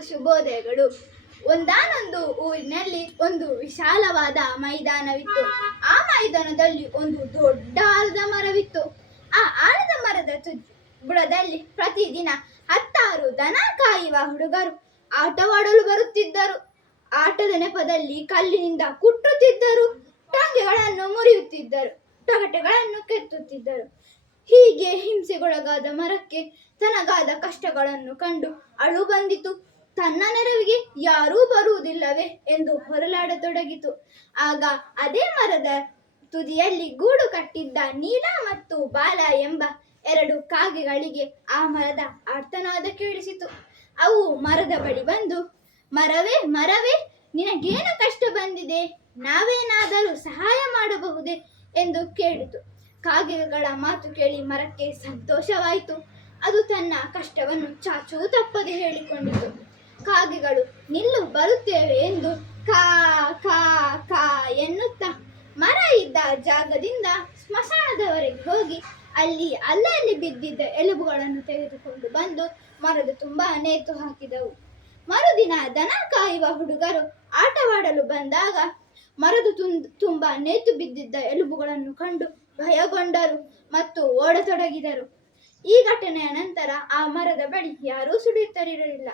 ಶುಭೋದಯಗಳು. ಒಂದಾನೊಂದು ಊರಿನಲ್ಲಿ ಒಂದು ವಿಶಾಲವಾದ ಮೈದಾನವಿತ್ತು. ಆ ಮೈದಾನದಲ್ಲಿ ಒಂದು ದೊಡ್ಡ ಆಲದ ಮರವಿತ್ತು. ಆ ಆಲದ ಮರದ ಬುಡದಲ್ಲಿ ಪ್ರತಿದಿನ ಹತ್ತಾರು ದನ ಕಾಯುವ ಹುಡುಗರು ಆಟವಾಡಲು ಬರುತ್ತಿದ್ದರು. ಆಟದ ನೆಪದಲ್ಲಿ ಕಲ್ಲಿನಿಂದ ಕುಟ್ಟುತ್ತಿದ್ದರು. ಟೊಂಗೆಗಳನ್ನು ಮುರಿಯುತ್ತಿದ್ದರು. ತೊಗಟೆಗಳನ್ನು ಕೆತ್ತುತ್ತಿದ್ದರು. ಹೀಗೆ ಹಿಂಸೆಗೊಳಗಾದ ಮರಕ್ಕೆ ತನಗಾದ ಕಷ್ಟಗಳನ್ನು ಕಂಡು ಅಳು ಬಂದಿತು. ತನ್ನ ನೆರವಿಗೆ ಯಾರೂ ಬರುವುದಿಲ್ಲವೇ ಎಂದು ಹೊರಲಾಡತೊಡಗಿತು. ಆಗ ಅದೇ ಮರದ ತುದಿಯಲ್ಲಿ ಗೂಡು ಕಟ್ಟಿದ್ದ ನೀಲ ಮತ್ತು ಬಾಲ ಎಂಬ ಎರಡು ಕಾಗೆಗಳಿಗೆ ಆ ಮರದ ಆರ್ತನಾದ ಕೇಳಿಸಿತು. ಅವು ಮರದ ಬಳಿ ಬಂದು, ಮರವೇ ಮರವೇ, ನಿನಗೇನು ಕಷ್ಟ ಬಂದಿದೆ? ನಾವೇನಾದರೂ ಸಹಾಯ ಮಾಡಬಹುದೇ? ಎಂದು ಕೇಳಿತು. ಕಾಗೆಗಳ ಮಾತು ಕೇಳಿ ಮರಕ್ಕೆ ಸಂತೋಷವಾಯಿತು. ಅದು ತನ್ನ ಕಷ್ಟವನ್ನು ಚಾಚೂ ತಪ್ಪದೆ ಹೇಳಿಕೊಂಡಿತು. ಕಾಗೆಗಳು ನಿಲ್ಲು ಬರುತ್ತೇವೆ ಎಂದು ಕಾ ಕಾ ಕಾ ಎನ್ನುತ್ತಾ ಮರ ಇದ್ದ ಜಾಗದಿಂದ ಸ್ಮಶಾನದವರೆಗೆ ಹೋಗಿ ಅಲ್ಲಿ ಅಲ್ಲಲ್ಲಿ ಬಿದ್ದಿದ್ದ ಎಲುಬುಗಳನ್ನು ತೆಗೆದುಕೊಂಡು ಬಂದು ಮರದ ತುಂಬಾ ನೇತು ಹಾಕಿದವು. ಮರುದಿನ ದನ ಕಾಯುವ ಹುಡುಗರು ಆಟವಾಡಲು ಬಂದಾಗ ಮರದ ತುಂಬಾ ನೇತು ಬಿದ್ದಿದ್ದ ಎಲುಬುಗಳನ್ನು ಕಂಡು ಭಯಗೊಂಡರು ಮತ್ತು ಓಡತೊಡಗಿದರು. ಈ ಘಟನೆಯ ನಂತರ ಆ ಮರದ ಬಳಿ ಯಾರೂ ಸುಳಿಯುತ್ತಲಿರಲಿಲ್ಲ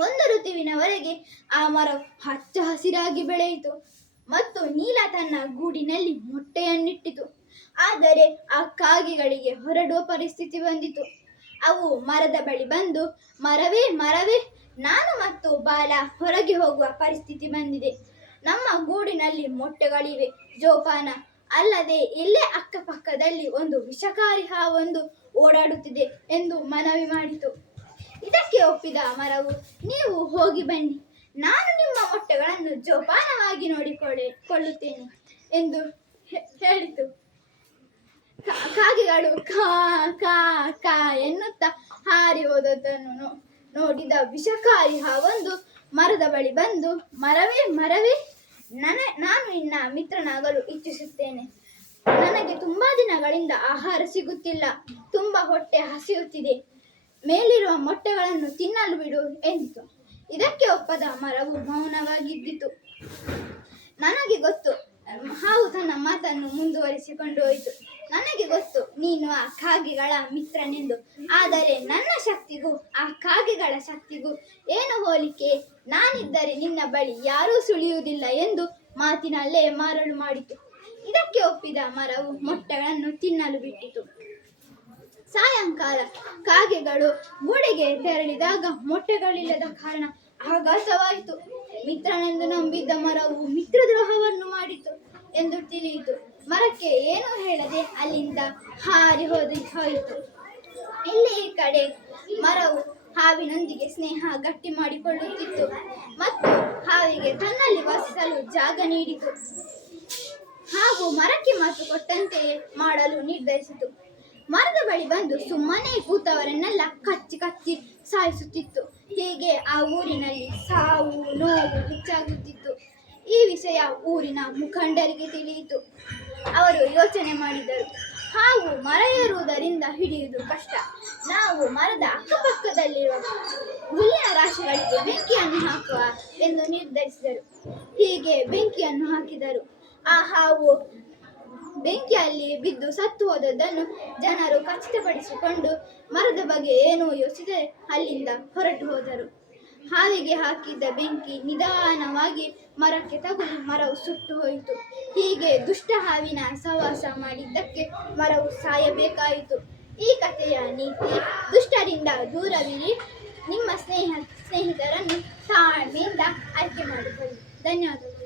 ಒಂದು ಋತುವಿನವರೆಗೆ ಆ ಮರ ಹಚ್ಚ ಹಸಿರಾಗಿ ಬೆಳೆಯಿತು ಮತ್ತು ನೀಲ ತನ್ನ ಗೂಡಿನಲ್ಲಿ ಮೊಟ್ಟೆಯನ್ನಿಟ್ಟಿತು. ಆದರೆ ಆ ಕಾಗೆಗಳಿಗೆ ಹೊರಡುವ ಪರಿಸ್ಥಿತಿ ಬಂದಿತು. ಅವು ಮರದ ಬಳಿ ಬಂದು, ಮರವೇ ಮರವೇ, ನಾನು ಮತ್ತು ಬಾಲ ಹೊರಗೆ ಹೋಗುವ ಪರಿಸ್ಥಿತಿ ಬಂದಿದೆ. ನಮ್ಮ ಗೂಡಿನಲ್ಲಿ ಮೊಟ್ಟೆಗಳಿವೆ, ಜೋಪಾನ. ಅಲ್ಲದೆ ಇಲ್ಲೇ ಅಕ್ಕಪಕ್ಕದಲ್ಲಿ ಒಂದು ವಿಷಕಾರಿ ಹಾವೊಂದು ಓಡಾಡುತ್ತಿದೆ ಎಂದು ಮನವಿ ಮಾಡಿತು. ಇದಕ್ಕೆ ಒಪ್ಪಿದ ಮರವು ನೀವು ಹೋಗಿ ಬನ್ನಿ. ನಾನು ನಿಮ್ಮ ಮೊಟ್ಟೆಗಳನ್ನು ಜೋಪಾನವಾಗಿ ನೋಡಿಕೊಳ್ಳೆ, ಕೊಳ್ಳುತ್ತೇನೆ ಎಂದು ಹೇಳಿತು. ಕಾಗೆಗಳು ಕಾ ಕಾ ಕಾ ಎನ್ನುತ್ತಾ ಹಾರಿ ಹೋದದ್ದನ್ನು ನೋ- ನೋಡಿದ ವಿಷಕಾರಿ ಹಾವೊಂದು ಮರದ ಬಳಿ ಬಂದು, ಮರವೇ ಮರವೇ, ನನ, ನಾನು ಇನ್ನ ಮಿತ್ರನಾಗಲು ಇಚ್ಛಿಸುತ್ತೇನೆ. ನನಗೆ ತುಂಬಾ ದಿನಗಳಿಂದ ಆಹಾರ ಸಿಗುತ್ತಿಲ್ಲ, ತುಂಬಾ ಹೊಟ್ಟೆ ಹಸಿಯುತ್ತಿದೆ. ಮೇಲಿರುವ ಮೊಟ್ಟೆಗಳನ್ನು ತಿನ್ನಲು ಬಿಡು ಎಂದಿತು. ಇದಕ್ಕೆ ಒಪ್ಪದ ಮರವು ಮೌನವಾಗಿದ್ದಿತು. ನನಗೆ ಗೊತ್ತು, ಹಾವು ತನ್ನ ಮಾತನ್ನು ಮುಂದುವರಿಸಿಕೊಂಡು ಹೋಯಿತು. ನನಗೆ ಗೊತ್ತು, ನೀನು ಆ ಕಾಗೆಗಳ ಮಿತ್ರನೆಂದು. ಆದರೆ ನನ್ನ ಶಕ್ತಿಗೂ, ಆ ಕಾಗೆಗಳ ಶಕ್ತಿಗೂ ಏನು ಹೋಲಿಕೆ? ನಾನಿದ್ದರೆ ನಿನ್ನ ಬಳಿ ಯಾರೂ ಸುಳಿಯುವುದಿಲ್ಲ ಎಂದು ಮಾತಿನಲ್ಲೇ ಮರಳು ಮಾಡಿತು. ಇದಕ್ಕೆ ಒಪ್ಪಿದ ಮರವು ಮೊಟ್ಟೆಗಳನ್ನು ತಿನ್ನಲು ಬಿಟ್ಟಿತು. ಸಾಯಂಕಾಲ ಕಾಗೆಗಳು ಗೂಡೆಗೆ ತೆರಳಿದಾಗ ಮೊಟ್ಟೆಗಳಿಲ್ಲದ ಕಾರಣ ಆಘಾತವಾಯಿತು. ಮಿತ್ರನೆಂದು ನಂಬಿದ್ದ ಮರವು ಮಿತ್ರದ್ರೋಹವನ್ನು ಮಾಡಿತು ಎಂದು ತಿಳಿಯಿತು. ಮರಕ್ಕೆ ಏನು ಹೇಳದೆ ಅಲ್ಲಿಂದ ಹಾರಿ ಹೋದ ಹೋಯಿತು. ಇಲ್ಲಿ ಈ ಕಡೆ ಮರವು ಹಾವಿನೊಂದಿಗೆ ಸ್ನೇಹ ಗಟ್ಟಿ ಮಾಡಿಕೊಳ್ಳುತ್ತಿತ್ತು ಮತ್ತು ಹಾವಿಗೆ ತನ್ನಲ್ಲಿ ವಾಸಿಸಲು ಜಾಗ ನೀಡಿತು. ಹಾಗೂ ಮರಕ್ಕೆ ಮಾತು ಕೊಟ್ಟಂತೆಯೇ ಮಾಡಲು ನಿರ್ಧರಿಸಿತು. ಮರದ ಬಳಿ ಬಂದು ಸುಮ್ಮನೆ ಕೂತವರನ್ನೆಲ್ಲ ಕಚ್ಚಿ ಕಚ್ಚಿ ಸಾಯಿಸುತ್ತಿತ್ತು. ಹೀಗೆ ಆ ಊರಿನಲ್ಲಿ ಸಾವು, ನೋವು ಹೆಚ್ಚಾಗುತ್ತಿತ್ತು. ಈ ವಿಷಯ ಊರಿನ ಮುಖಂಡರಿಗೆ ತಿಳಿಯಿತು. ಅವರು ಯೋಚನೆ ಮಾಡಿದರು, ಹಾವು ಮರ ಏರುವುದರಿಂದ ಹಿಡಿಯುವುದು ಕಷ್ಟ. ನಾವು ಮರದ ಅಕ್ಕಪಕ್ಕದಲ್ಲಿರುವ ಹುಲ್ಲಿನ ರಾಶಿಗಳಿಗೆ ಬೆಂಕಿಯನ್ನು ಹಾಕುವ ಎಂದು ನಿರ್ಧರಿಸಿದರು. ಹೀಗೆ ಬೆಂಕಿಯನ್ನು ಹಾಕಿದರು. ಆ ಹಾವು ಬೆಂಕಿಯಲ್ಲಿ ಬಿದ್ದು ಸತ್ತು ಹೋದದ್ದನ್ನು ಜನರು ಖಚಿತಪಡಿಸಿಕೊಂಡು ಮರದ ಬಗ್ಗೆ ಏನೂ ಯೋಚಿಸದೆ. ಅಲ್ಲಿಂದ ಹೊರಟು ಹೋದರು. ಹಾವಿಗೆ ಹಾಕಿದ್ದ ಬೆಂಕಿ ನಿಧಾನವಾಗಿ ಮರಕ್ಕೆ ತಗುಲಿ ಮರವು ಸುಟ್ಟು ಹೋಯಿತು. ಹೀಗೆ ದುಷ್ಟ ಹಾವಿನ ಸಹವಾಸ ಮಾಡಿದ್ದಕ್ಕೆ ಮರವು ಸಾಯಬೇಕಾಯಿತು. ಈ ಕಥೆಯ ನೀತಿ ದುಷ್ಟರಿಂದ ದೂರವಿರಿ. ನಿಮ್ಮ ಸ್ನೇಹ, ಸ್ನೇಹಿತರನ್ನು ತಾಳ್ಮೆಯಿಂದ ಆಯ್ಕೆ ಮಾಡಿಕೊಳ್ಳಿ. ಧನ್ಯವಾದಗಳು.